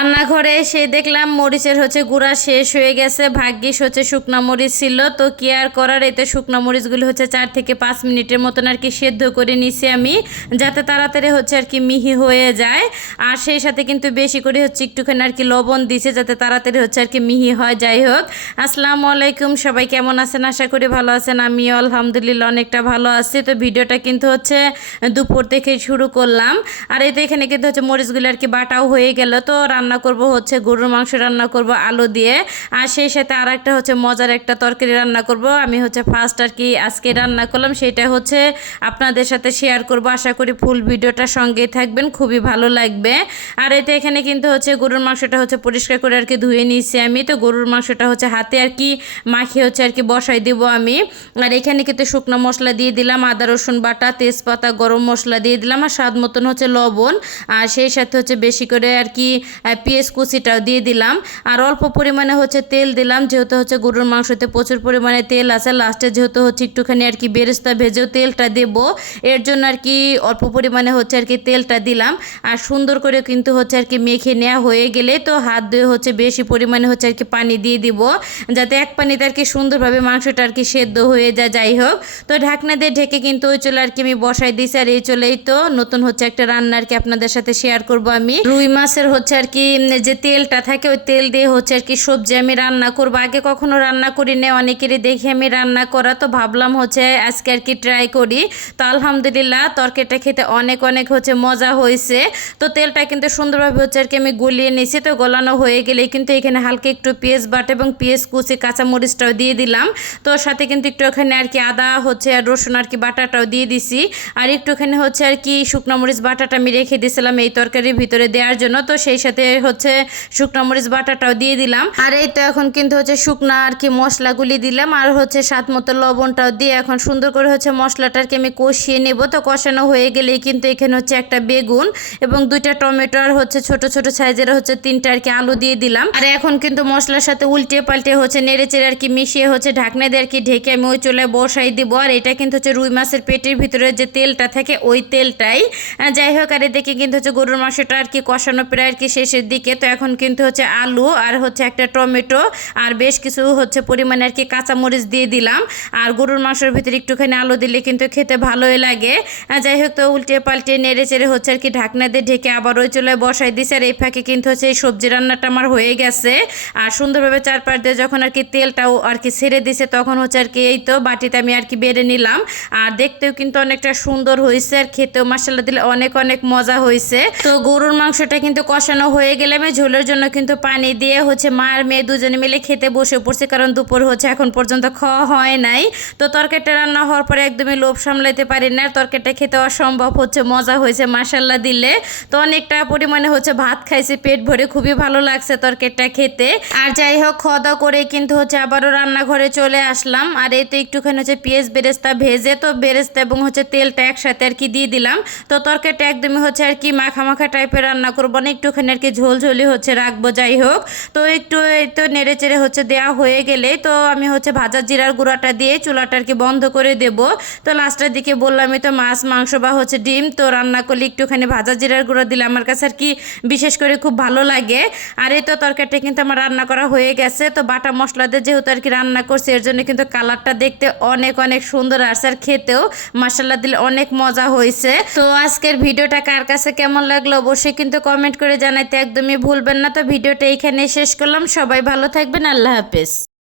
রান্নাঘরে এসে দেখলাম মরিচের গুঁড়া শেষ হয়ে গেছে। ভাগ্যিস শুকনা মরিচ ছিল, তো কি আর করার, এতে শুকনা মরিচগুলো 4 থেকে 5 মিনিটের মতন আর কি সেদ্ধ করে নিছি আমি, যাতে তাড়াতাড়ি আর কি মিহি হয়ে যায়। আর সেই সাথে কিন্তু বেশি করে একটুখানি আর কি লবণ দিছে, যাতে তাড়াতাড়ি আর কি মিহি হয়। যাই হোক, আসসালামু আলাইকুম, সবাই কেমন আছেন? আশা করি ভালো আছেন। আমিও আলহামদুলিল্লাহ অনেকটা ভালো আছি। তো ভিডিওটা কিন্তু দুপুর থেকে শুরু করলাম। আর এই তো এখানে কিন্তু মরিচগুলো আর কি বাটাও হয়ে গেল। তো রান্না করব গরুর মাংস রান্না করব আলু দিয়ে, আর সেই সাথে আর একটা মজার একটা তরকারি রান্না করব। আমি ফার্স্ট আর কি আজকে রান্না করলাম, সেটা আপনাদের সাথে শেয়ার করব। আশা করি ফুল ভিডিওটা সঙ্গেই থাকবেন, খুবই ভালো লাগবে। আর এতে এখানে কিন্তু গরুর মাংসটা পরিষ্কার করে আর কি ধুয়ে নিয়েছি আমি। তো গরুর মাংসটা হাতে আর কি মাখিয়ে আর কি বসাই দেবো আমি। আর এখানে কিন্তু শুকনো মশলা দিয়ে দিলাম, আদা রসুন বাটা, তেজপাতা, গরম মশলা দিয়ে দিলাম, আর স্বাদ মতন লবণ, আর সেই সাথে বেশি করে আর কি পেঁয়াজ কুচিটাও দিয়ে দিলাম। আর অল্প পরিমাণে তেল দিলাম, যেহেতু গরুর মাংসতে প্রচুর পরিমাণে তেল আছে। লাস্টে যেহেতু একটুখানি আর কি বেরেস্তা ভেজেও তেলটা দেব, এর জন্য আর কি অল্প পরিমাণে আর কি তেলটা দিলাম। আর সুন্দর করে কিন্তু আর কি মেখে নেওয়া হয়ে গেলে তো হাত ধুয়ে বেশি পরিমাণে আর কি পানি দিয়ে দিব, যাতে এক পানিতে আর কি সুন্দরভাবে মাংসটা আর কি সেদ্ধ হয়ে যায়। যাই হোক, তো ঢাকনা দিয়ে ঢেকে কিন্তু ওই চলে আর কি আমি বসাই দিয়েছি। আর এই চলেই তো নতুন একটা রান্না আর কি আপনাদের সাথে শেয়ার করব আমি। রুই মাছের আর কি যে তেলটা থাকে, ওই তেল দিয়ে আর কি সবজি আমি রান্না করব। আগে কখনো রান্না করি না, অনেকেরই দেখি আমি রান্না করা, তো ভাবলাম আজকে আর কি ট্রাই করি। তো আলহামদুলিল্লাহ তরকারিটা খেতে অনেক অনেক মজা হয়েছে। তো তেলটা কিন্তু সুন্দরভাবে আর কি আমি গলিয়ে নিয়েছি। তো গলানো হয়ে গেলে কিন্তু এখানে হালকা একটু পেঁয়াজ বাটা এবং পেঁয়াজ কুচি কাঁচামরিচটাও দিয়ে দিলাম। তো সাথে কিন্তু একটু ওখানে আর কি আদা আর রসুন আর কি বাটাটাও দিয়ে দিছি। আর একটুখানি আর কি শুকনো মরিচ বাটাটা আমি রেখে দিয়েছিলাম এই তরকারির ভিতরে দেওয়ার জন্য। তো সেই সাথে শুকনো মরিচ বাটাটাও দিয়ে দিলাম। আর এই তো এখন কিন্তু শুকনো আর কি মশলাগুলি দিলাম, আর স্বাদ মতো লবণটাও দিয়ে এখন সুন্দর করে মশলাটাকে আমি কষিয়ে নেব। তো কষানো হয়ে গেলেই কিন্তু এখানে একটা বেগুন এবং 2টা টমেটো, আর ছোট ছোট সাইজের 3টা আর কি আলু দিয়ে দিলাম। আর এখন কিন্তু মশলার সাথে উল্টে পাল্টে নেড়ে চেড়ে আর কি মিশিয়ে ঢাকনা দিয়ে আর কি ঢেকে আমি ওই চুলায় বসাই দিব। আর এটা কিন্তু রুই মাছের পেটের ভিতরে যে তেলটা থাকে, ওই তেলটাই। যাই হোক, আর এদিকে কিন্তু গরুর মাংসটা আর কি কষানো প্রায় আর কি শেষের দিকে। তো এখন কিন্তু আলু আর একটা টমেটো আর বেশ কিছু পরিমাণে আর কি কাঁচামরিচ দিয়ে দিলাম। আর গরুর মাংসের ভিতরে একটুখানি আলু দিলে কিন্তু খেতে ভালোই লাগে। যাই হোক, তো উল্টে পাল্টে নেড়ে চেড়ে আর কি ঢাকনা দিয়ে ঢেকে আবার ওই চুলায় বসাই দিছে। আর এই ফাঁকে কিন্তু এই সবজি রান্নাটা আমার হয়ে গেছে। আর সুন্দরভাবে চারপাশ দিয়ে যখন আর কি তেলটাও আর কি ছেড়ে দিছে, তখন আর কি এই তো বাটিতে আমি আর কি বেড়ে নিলাম। আর দেখতেও কিন্তু অনেকটা সুন্দর হয়েছে, আর খেতেও মাসাল্লাহ দিলে অনেক অনেক মজা হয়েছে। তো গরুর মাংসটা কিন্তু কষানো হয়ে গেলে আমি ঝোলের জন্য কিন্তু পানি দিয়ে মা আর মেয়ে দুজনে মিলে খেতে বসে পড়ছে, কারণ দুপুর এখন পর্যন্ত খাওয়া হয় নাই। তো তরকারিটা রান্না হওয়ার পরে একদমই লোভ সামলাইতে পারি না, তরকারিটা খেতে অসম্ভব মজা হয়েছে মাসাল্লাহ দিলে। তো অনেকটা পরিমাণে ভাত খাইছি পেট ভরে, খুবই ভালো লাগছে তরকারিটা খেতে। আর যাই হোক, খাওয়া দাওয়া করে কিন্তু আবারও রান্নাঘরে চলে আসলাম। আর এই তো একটুখানি পেঁয়াজ বেরেস্তা ভেজে, তো বেরেস্তা এবং তেলটা একসাথে আর কি দিয়ে দিলাম। তো তরকারিটা একদমই আর কি মাখা মাখা টাইপের রান্না করবো না, একটুখানি আর কি ঝোলঝোলি রাখবো। যাই হোক, তো একটু এই তো নেড়ে চেড়ে দেওয়া হয়ে গেলে তো আমি ভাজা জিরার গুঁড়াটা দিয়ে চুলাটা আর কি বন্ধ করে দেব। তো লাস্টের দিকে বললামই তো, মাছ মাংস বা ডিম তো রান্না করলে একটুখানি ভাজা জিরার গুঁড়া দিলে আমার কাছে আর কি বিশেষ করে খুব ভালো লাগে। আর এই তো তরকারিটা কিন্তু আমার রান্না করা হয়ে গেছে। তো বাটা মশলা দিয়ে যেহেতু আর কি রান্না করছি, এর জন্য কিন্তু কালারটা দেখতে অনেক অনেক সুন্দর আসছে, আর খেতেও মাশাআল্লাহ দিলে অনেক মজা হয়েছে। তো আজকের ভিডিওটা কার কাছে কেমন লাগলো অবশ্যই কিন্তু কমেন্ট করে জানাইতে একদমই ভুলবেন না। তো ভিডিওটা এইখানে শেষ করলাম, সবাই ভালো থাকবেন, আল্লাহ হাফেজ।